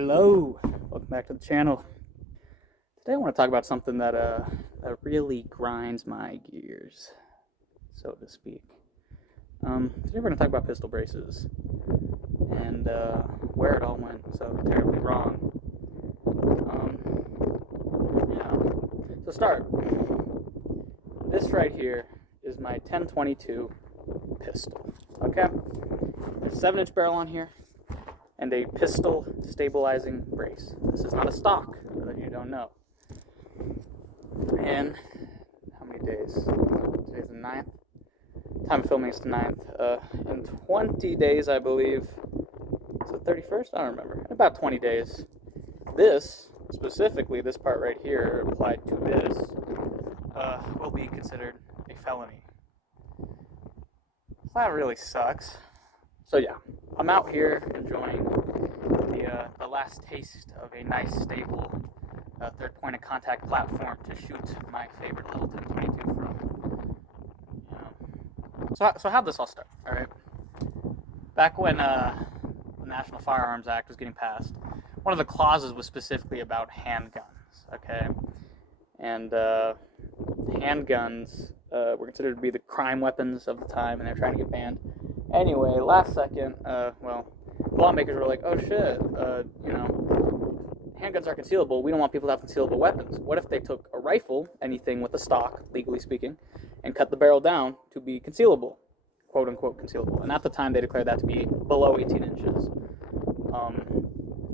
Hello, welcome back to the channel. Today I want to talk about something that really grinds my gears, so to speak. Today we're going to talk about pistol braces and where it all went so terribly wrong. Yeah. So start. This right here is my 1022 pistol. Okay, there's a 7-inch barrel on here and a pistol stabilizing brace. This is not a stock, for those you don't know. And how many days? Today's the 9th. Time of filming is the 9th. In 20 days, I believe. Is it 31st? I don't remember. In about 20 days. This, specifically, this part right here, applied to this, will be considered a felony. So that really sucks. So yeah, I'm out here enjoying the last taste of a nice, stable third point of contact platform to shoot my favorite level 1022 from. So how'd this all start? All right, back when the National Firearms Act was getting passed, one of the clauses was specifically about handguns. Okay, and handguns were considered to be the crime weapons of the time, and they're trying to get banned. Anyway, last second, lawmakers were like, oh shit, handguns are concealable. We don't want people to have concealable weapons. What if they took a rifle, anything with a stock, legally speaking, and cut the barrel down to be concealable, quote unquote concealable? And at the time, they declared that to be below 18 inches.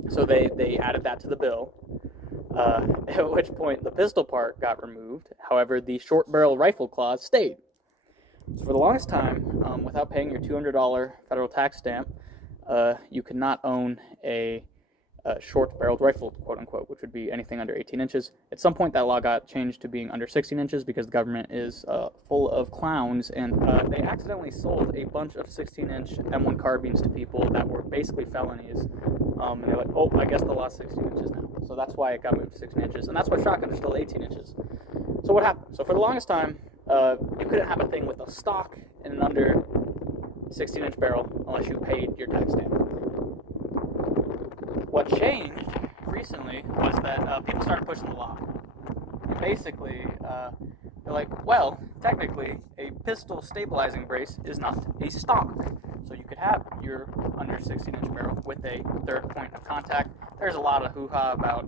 So they added that to the bill, at which point the pistol part got removed. However, the short barrel rifle clause stayed. So for the longest time, without paying your $200 federal tax stamp, you could not own a short-barreled rifle, quote-unquote, which would be anything under 18 inches. At some point, that law got changed to being under 16 inches because the government is full of clowns, and they accidentally sold a bunch of 16-inch M1 carbines to people that were basically felonies. And they're like, oh, I guess the law's 16 inches now. So that's why it got moved to 16 inches, and that's why shotguns are still 18 inches. So what happened? So for the longest time, you couldn't have a thing with a stock and an under 16-inch barrel unless you paid your tax stamp. What changed recently was that people started pushing the law. And basically, they're like, well, technically, a pistol stabilizing brace is not a stock. So you could have your under 16-inch barrel with a third point of contact. There's a lot of hoo-ha about,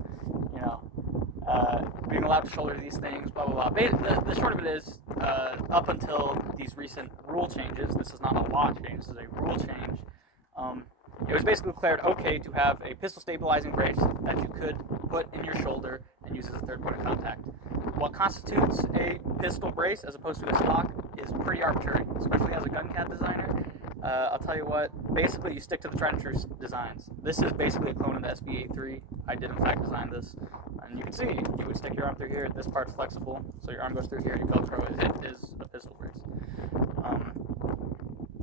being allowed to shoulder these things, blah, blah, blah. The short of it is, up until these recent rule changes, this is not a law change, this is a rule change, it was basically declared okay to have a pistol stabilizing brace that you could put in your shoulder and use as a third point of contact. What constitutes a pistol brace as opposed to a stock is pretty arbitrary, especially as a gun cat designer. I'll tell you what, basically you stick to the tried and true designs. This is basically a clone of the SBA3. I did in fact design this. And you can see, you would stick your arm through here, this part's flexible, so your arm goes through here, you Velcro it, it is a pistol brace.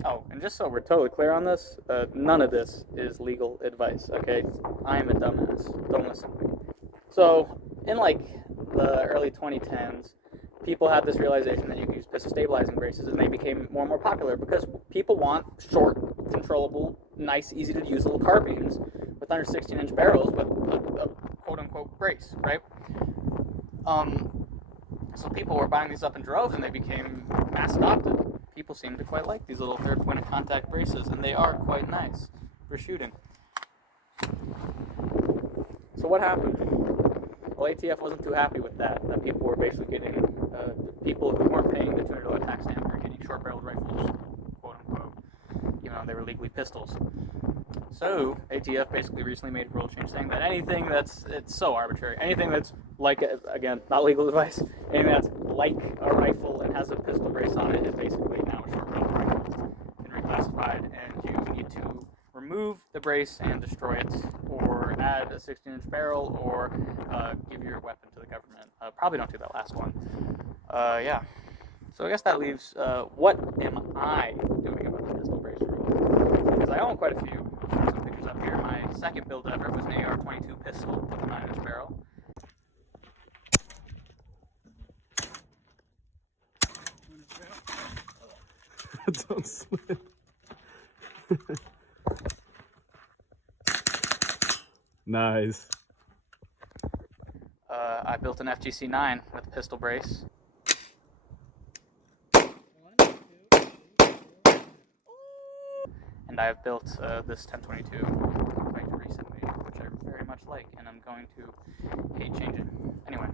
Oh, and just so we're totally clear on this, none of this is legal advice, okay? I am a dumbass, don't listen to me. So, in like the early 2010s, people had this realization that you could use pistol stabilizing braces, and they became more and more popular because people want short, controllable, nice, easy to use little carbines with under 16-inch barrels with a quote-unquote brace, right? So people were buying these up in droves, and they became mass adopted. People seem to quite like these little third point of contact braces, and they are quite nice for shooting. So what happened? Well, ATF wasn't too happy with that people were basically getting, people who weren't paying the $200 tax stamp were getting short-barreled rifles, quote-unquote, even though they were legally pistols. So, ATF basically recently made a rule change saying that anything it's so arbitrary, anything that's like, again, not legal advice, anything that's like a rifle and has a pistol brace on it is basically now a short-barreled rifle and reclassified, and you need to remove the brace and destroy it, or add a 16-inch barrel, or give your weapon to the government. Probably don't do that last one. Yeah. So I guess that leaves, what am I doing about the pistol brace rule? Because I own quite a few. I'll show some pictures up here. My second build ever was an AR-22 pistol with a 9-inch barrel. Don't slip. Nice. I built an FGC-9 with a pistol brace. And I have built this 1022 quite recently, which I very much like, and I'm going to hate changing. Anyway,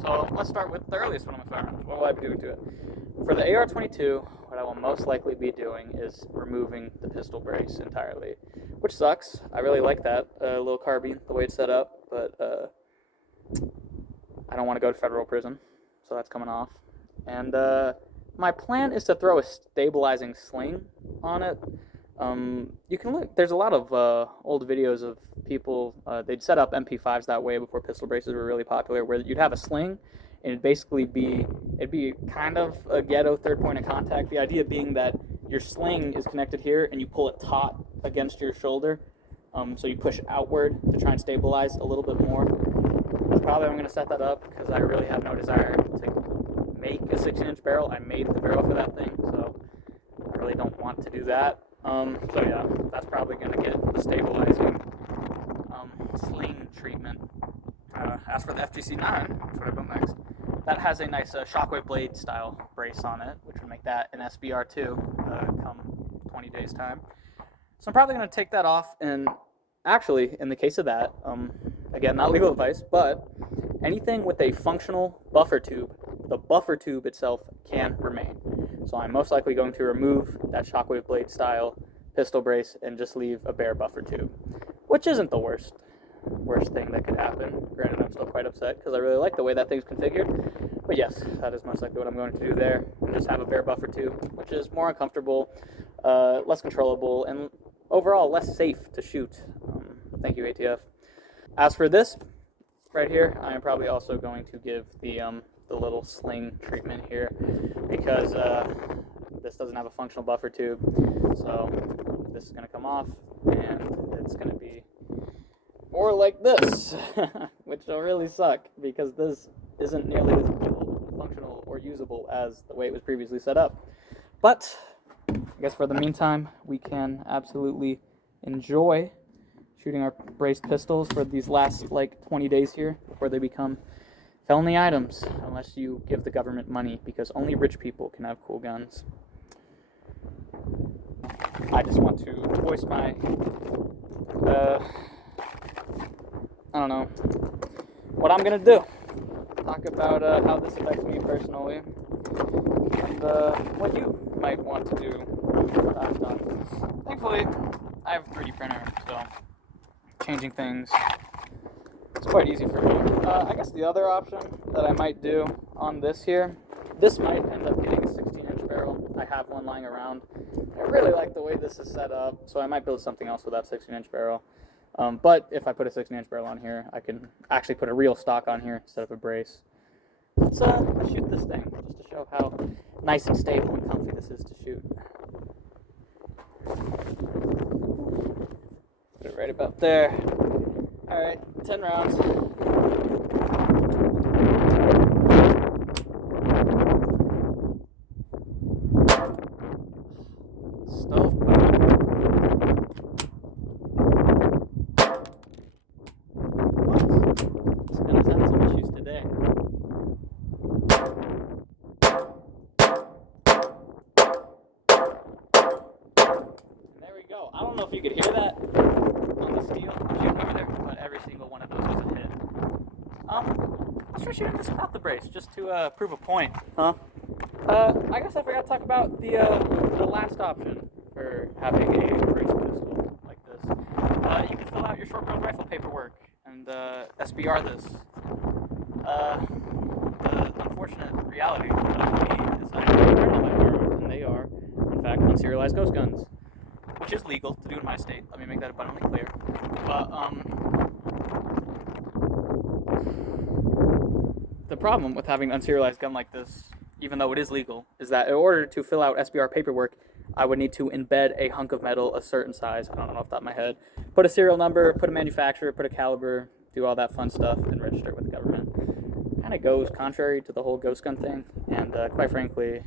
so let's start with the earliest one of my firearms. What will I be doing to it? For the AR-22, what I will most likely be doing is removing the pistol brace entirely, which sucks. I really like that little carbine, the way it's set up, but I don't want to go to federal prison, so that's coming off. And my plan is to throw a stabilizing sling on it. You can look, there's a lot of old videos of people, they'd set up MP5s that way before pistol braces were really popular, where you'd have a sling, and it'd be kind of a ghetto third point of contact. The idea being that your sling is connected here, and you pull it taut against your shoulder, so you push outward to try and stabilize a little bit more. That's probably how I'm going to set that up, because I really have no desire to make a 16-inch barrel. I made the barrel for that thing, so I really don't want to do that. So yeah, that's probably going to get the stabilizing sling treatment. As for the FGC-9, that's what I built next. That has a nice shockwave blade style brace on it, which would make that an SBR too, come 20 days time. So I'm probably going to take that off, and actually, in the case of that, again, not legal advice, but anything with a functional buffer tube, the buffer tube itself can remain. So I'm most likely going to remove that shockwave blade style pistol brace and just leave a bare buffer tube, which isn't the worst thing that could happen. Granted, I'm still quite upset because I really like the way that thing's configured. But yes, that is most likely what I'm going to do there. Just have a bare buffer tube, which is more uncomfortable, less controllable, and overall less safe to shoot. Thank you, ATF. As for this right here, I am probably also going to give the little sling treatment here, because this doesn't have a functional buffer tube. So this is going to come off, and it's going to be more like this, which will really suck, because this isn't nearly as cool, functional, or usable as the way it was previously set up. But I guess for the meantime, we can absolutely enjoy shooting our braced pistols for these last like 20 days here before they become felony items, unless you give the government money, because only rich people can have cool guns. I just want to voice my I don't know what I'm gonna do. Talk about how this affects me personally, and what you might want to do what I've done. Thankfully, I have a 3D printer, so changing things, it's quite easy for me. I guess the other option that I might do on this here, this might end up getting a 16-inch barrel. I have one lying around. I really like the way this is set up, so I might build something else with that 16-inch barrel. But if I put a 16-inch barrel on here, I can actually put a real stock on here instead of a brace. Let's shoot this thing, just to show how nice and stable and comfy this is to shoot. Put it right about there. Alright, 10 rounds. Stove. This gun has had some issues today. And there we go. I don't know if you could hear that on the steel shooting over there, but every single one of those was a hit. Let's try shooting this without the brace, just to prove a point, huh? I guess I forgot to talk about the last option for having a brace pistol like this. You can fill out your short-barreled rifle paperwork and SBR this. The unfortunate reality of me is I print all my firearms, and they are, in fact, unserialized ghost guns, which is legal to do in my state. Let me make that abundantly clear. But the problem with having an unserialized gun like this, even though it is legal, is that in order to fill out SBR paperwork, I would need to embed a hunk of metal a certain size, I don't know off the top of my head, put a serial number, put a manufacturer, put a caliber, do all that fun stuff, and register it with the government. Kind of goes contrary to the whole ghost gun thing, and quite frankly,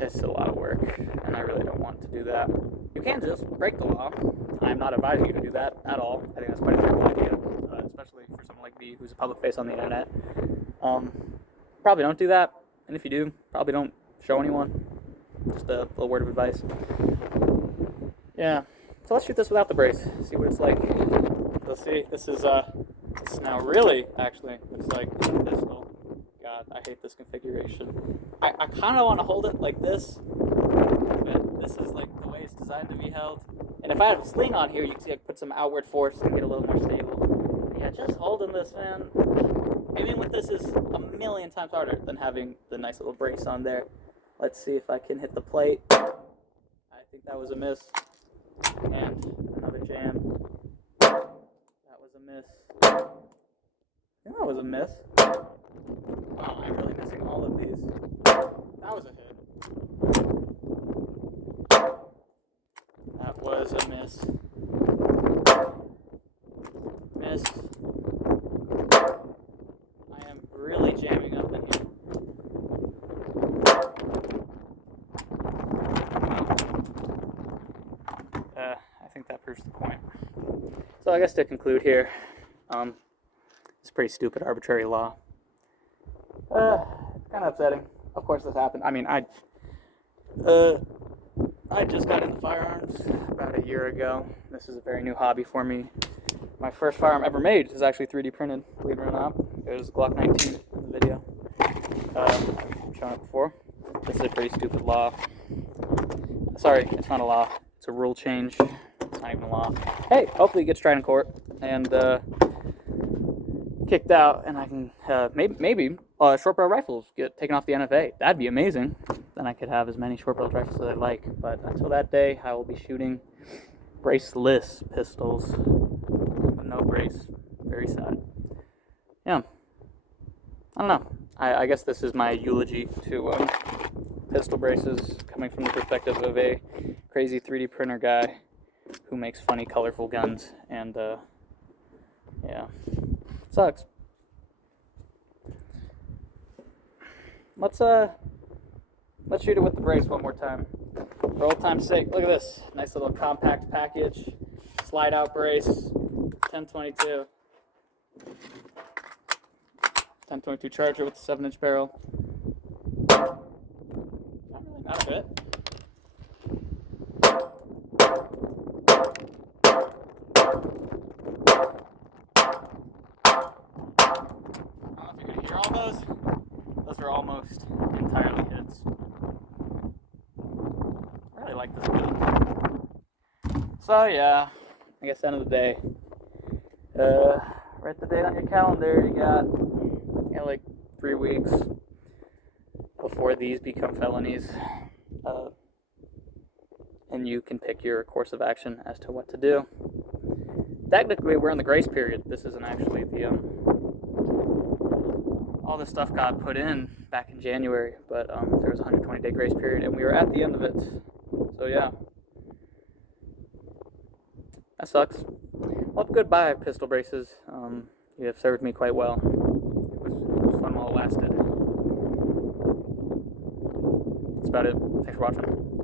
it's a lot of work, and I really don't want to do that. You can just break the law. I'm not advising you to do that at all. I think that's quite a terrible idea, especially for someone like me who's a public face on the internet. Probably don't do that, and if you do, probably don't show anyone. Just a little word of advice. Yeah, so let's shoot this without the brace, see what it's like. Let's see, this is now really, actually, looks like a pistol. God, I hate this configuration. I kind of want to hold it like this, but this is like the way it's designed to be held. And if I have a sling on here, you can see I put some outward force and get a little more stable. But yeah, just holding this, man. Aiming with this is a million times harder than having the nice little brace on there. Let's see if I can hit the plate. I think that was a miss. And another jam. That was a miss. I think that was a miss. Wow, I'm really missing all of these. That was a hit. That was a miss. Miss. I am really jamming up in here. I think that proves the point. So I guess to conclude here, it's a pretty stupid, arbitrary law. Kind of upsetting. Of course this happened. I mean, I just got into firearms about a year ago. This is a very new hobby for me. My first firearm ever made is actually 3D printed, believe it or not. It was Glock 19 in the video. I've shown it before. This is a pretty stupid law. Sorry, it's not a law. It's a rule change. It's not even a law. Hey, hopefully it gets tried in court and kicked out, and I can maybe short barrel rifles get taken off the NFA. That'd be amazing. Then I could have as many short barrel rifles as I like. But until that day, I will be shooting braceless pistols with no brace. Very sad. Yeah. I don't know. I guess this is my eulogy to pistol braces, coming from the perspective of a crazy 3D printer guy who makes funny, colorful guns, and yeah, it sucks. Let's shoot it with the brace one more time, for old time's sake. Look at this, nice little compact package, slide out brace, 1022. 1022 Charger with a 7-inch barrel. Not a bit. I don't know if you can hear all those. Those are almost entirely hits. I really like this gun. So yeah, I guess end of the day. Write the date on your calendar. You got like 3 weeks before these become felonies, and you can pick your course of action as to what to do. Technically, we're in the grace period. This isn't actually the all this stuff got put in back in January, but there was a 120-day grace period, and we were at the end of it. So yeah, that sucks. Well, goodbye, pistol braces. You have served me quite well. It was fun while it lasted. That's about it. Thanks for watching.